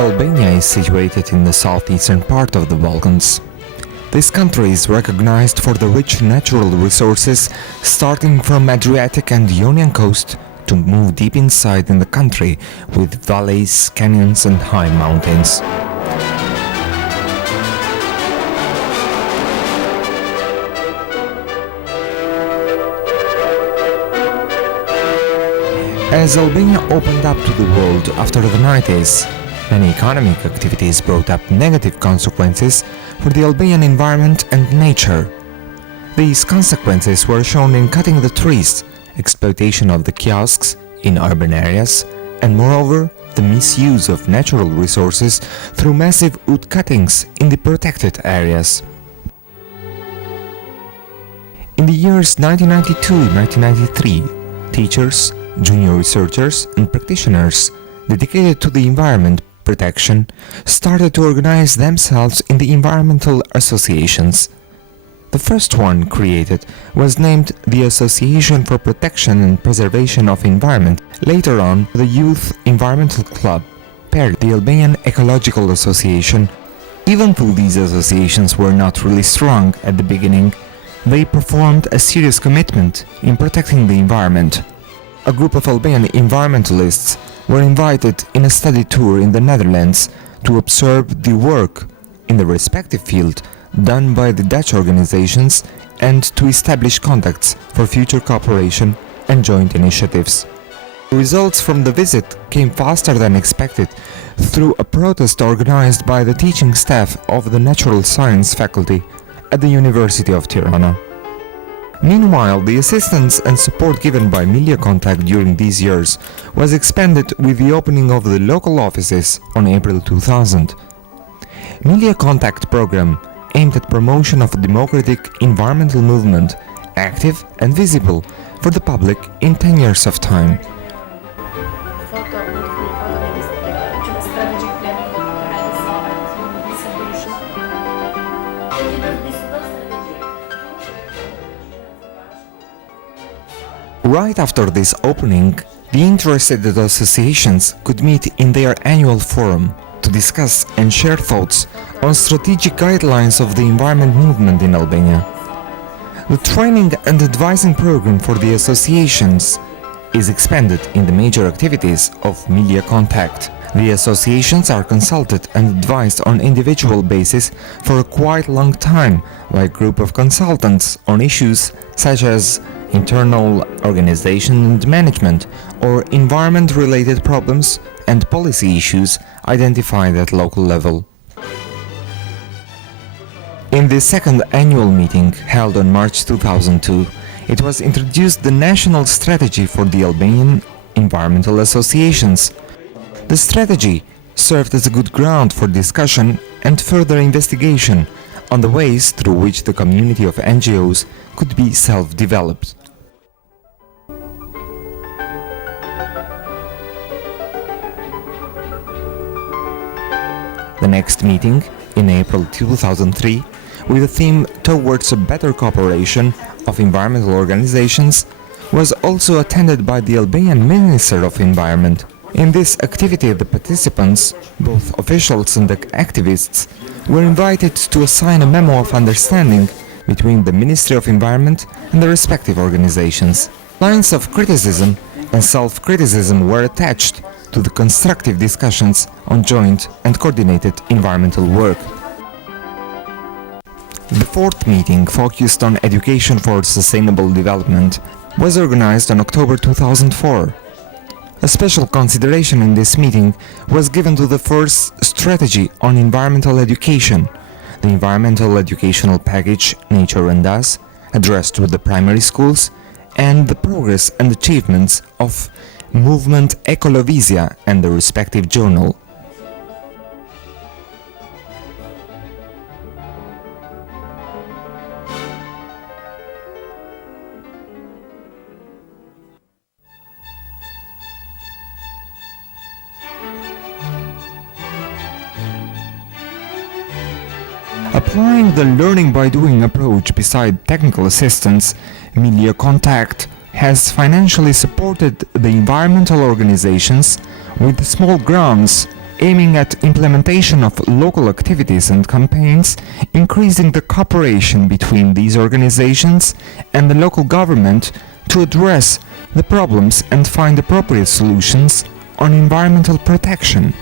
Albania is situated in the southeastern part of the Balkans. This country is recognized for the rich natural resources starting from Adriatic and Ionian coast to move deep inside in the country with valleys, canyons and high mountains. As Albania opened up to the world after the 90s, many economic activities brought up negative consequences for the Albanian environment and nature. These consequences were shown in cutting the trees, exploitation of the kiosks in urban areas, and moreover, the misuse of natural resources through massive wood cuttings in the protected areas. In the years 1992-1993, teachers, junior researchers and practitioners dedicated to the environment protection started to organize themselves in the environmental associations. The first one created was named the Association for Protection and Preservation of Environment. Later on, the Youth Environmental Club paired the Albanian Ecological Association. Even though these associations were not really strong at the beginning, they performed a serious commitment in protecting the environment. A group of Albanian environmentalists were invited in a study tour in the Netherlands to observe the work in the respective field done by the Dutch organizations and to establish contacts for future cooperation and joint initiatives. The results from the visit came faster than expected through a protest organized by the teaching staff of the Natural Science faculty at the University of Tirana. Meanwhile, the assistance and support given by Milieukontakt during these years was expanded with the opening of the local offices on April 2000. Milieukontakt program aimed at promotion of a democratic environmental movement, active and visible for the public in 10 years of time. Right after this opening, the interested associations could meet in their annual forum to discuss and share thoughts on strategic guidelines of the environment movement in Albania. The training and advising program for the associations is expanded in the major activities of Milieukontakt. The associations are consulted and advised on individual basis for a quite long time by a group of consultants on issues such as internal organization and management, or environment-related problems and policy issues identified at local level. In the second annual meeting held on March 2002, it was introduced the national strategy for the Albanian environmental associations. The strategy served as a good ground for discussion and further investigation on the ways through which the community of NGOs could be self-developed. The next meeting, in April 2003, with the theme Towards a Better Cooperation of Environmental Organizations, was also attended by the Albanian Minister of Environment. In this activity, the participants, both officials and activists, were invited to assign a memo of understanding between the Ministry of Environment and the respective organizations. Lines of criticism and self-criticism were attached to the constructive discussions on joint and coordinated environmental work. The fourth meeting, focused on education for sustainable development, was organized on October 2004. A special consideration in this meeting was given to the first strategy on environmental education, the environmental educational package Nature and Us, addressed to the primary schools, and the progress and achievements of movement Ecolovisja and the respective journal. Applying the learning by doing approach beside technical assistance, Milieukontakt has financially supported the environmental organizations with small grants aiming at implementation of local activities and campaigns, increasing the cooperation between these organizations and the local government to address the problems and find appropriate solutions on environmental protection.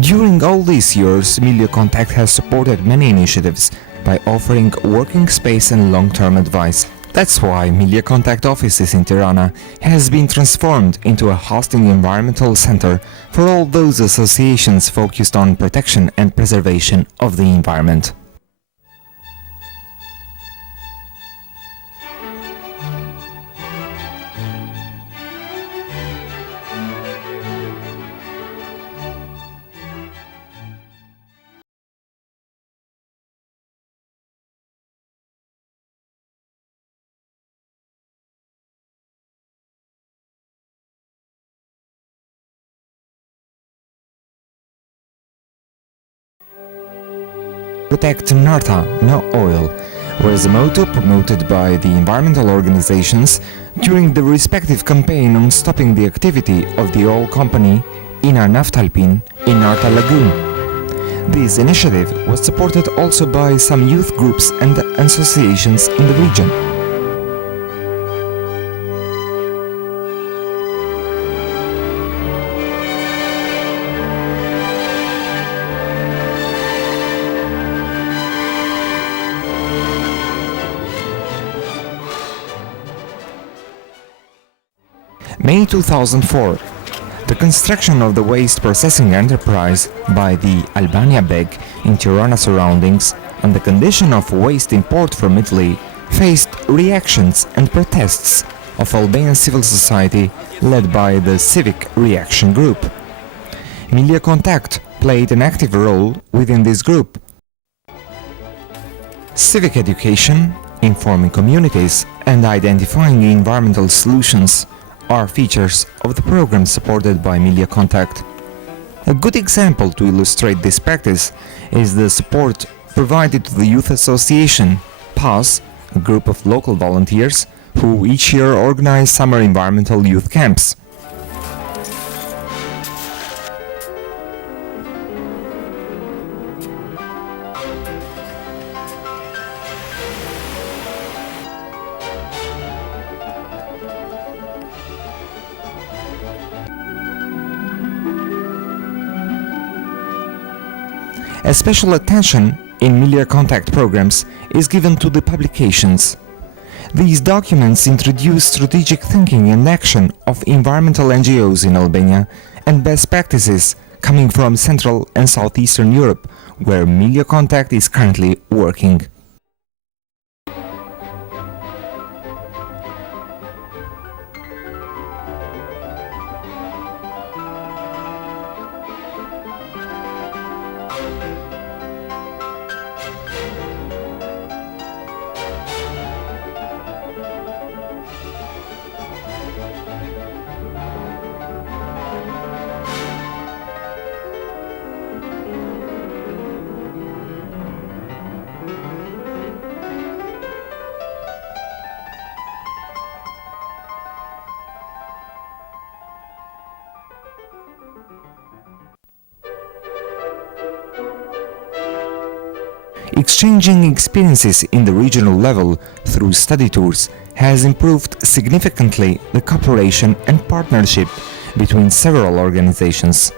During all these years, Milieukontakt has supported many initiatives by offering working space and long-term advice. That's why Milieukontakt offices in Tirana has been transformed into a hosting environmental center for all those associations focused on protection and preservation of the environment. Protect Narta, no oil, was a motto promoted by the environmental organizations during the respective campaign on stopping the activity of the oil company Ina Naftalpin in Narta Lagoon. This initiative was supported also by some youth groups and associations in the region. May 2004. The construction of the waste processing enterprise by the Albania Beg in Tirana surroundings and the condition of waste import from Italy faced reactions and protests of Albanian civil society led by the Civic Reaction Group. Milieukontakt played an active role within this group. Civic education, informing communities and identifying environmental solutions are features of the program supported by Milieukontakt. A good example to illustrate this practice is the support provided to the Youth Association, PAS, a group of local volunteers who each year organize summer environmental youth camps. A special attention in Milieukontakt programs is given to the publications. These documents introduce strategic thinking and action of environmental NGOs in Albania and best practices coming from Central and Southeastern Europe, where Milieukontakt is currently working. Exchanging experiences in the regional level through study tours has improved significantly the cooperation and partnership between several organizations.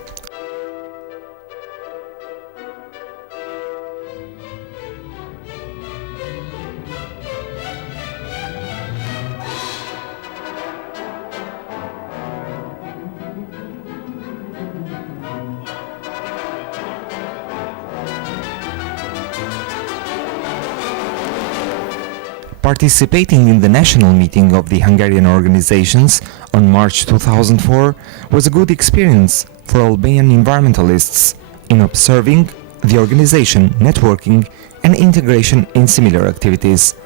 Participating in the national meeting of the Hungarian organizations on March 2004 was a good experience for Albanian environmentalists in observing the organization, networking and integration in similar activities.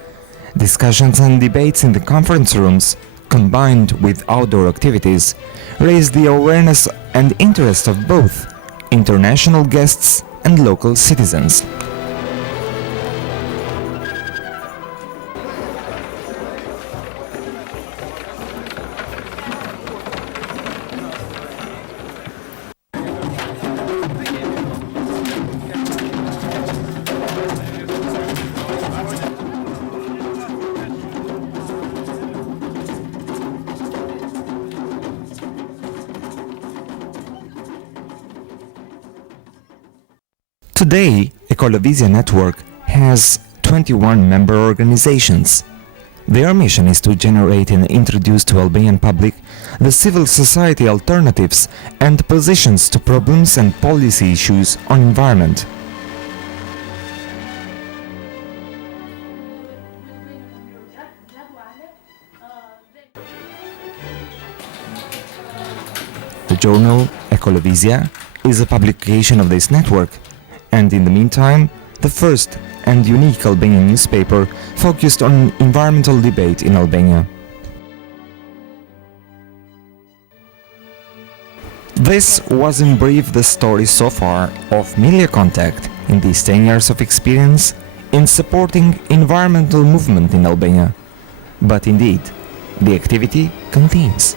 Discussions and debates in the conference rooms, combined with outdoor activities, raised the awareness and interest of both international guests and local citizens. Today, Ecolovysia network has 21 member organizations. Their mission is to generate and introduce to Albanian public the civil society alternatives and positions to problems and policy issues on environment. The journal Ecolovysia is a publication of this network, and in the meantime, the first and unique Albanian newspaper focused on environmental debate in Albania. This was in brief the story so far of Milieukontakt in these 10 years of experience in supporting environmental movement in Albania. But indeed, the activity continues.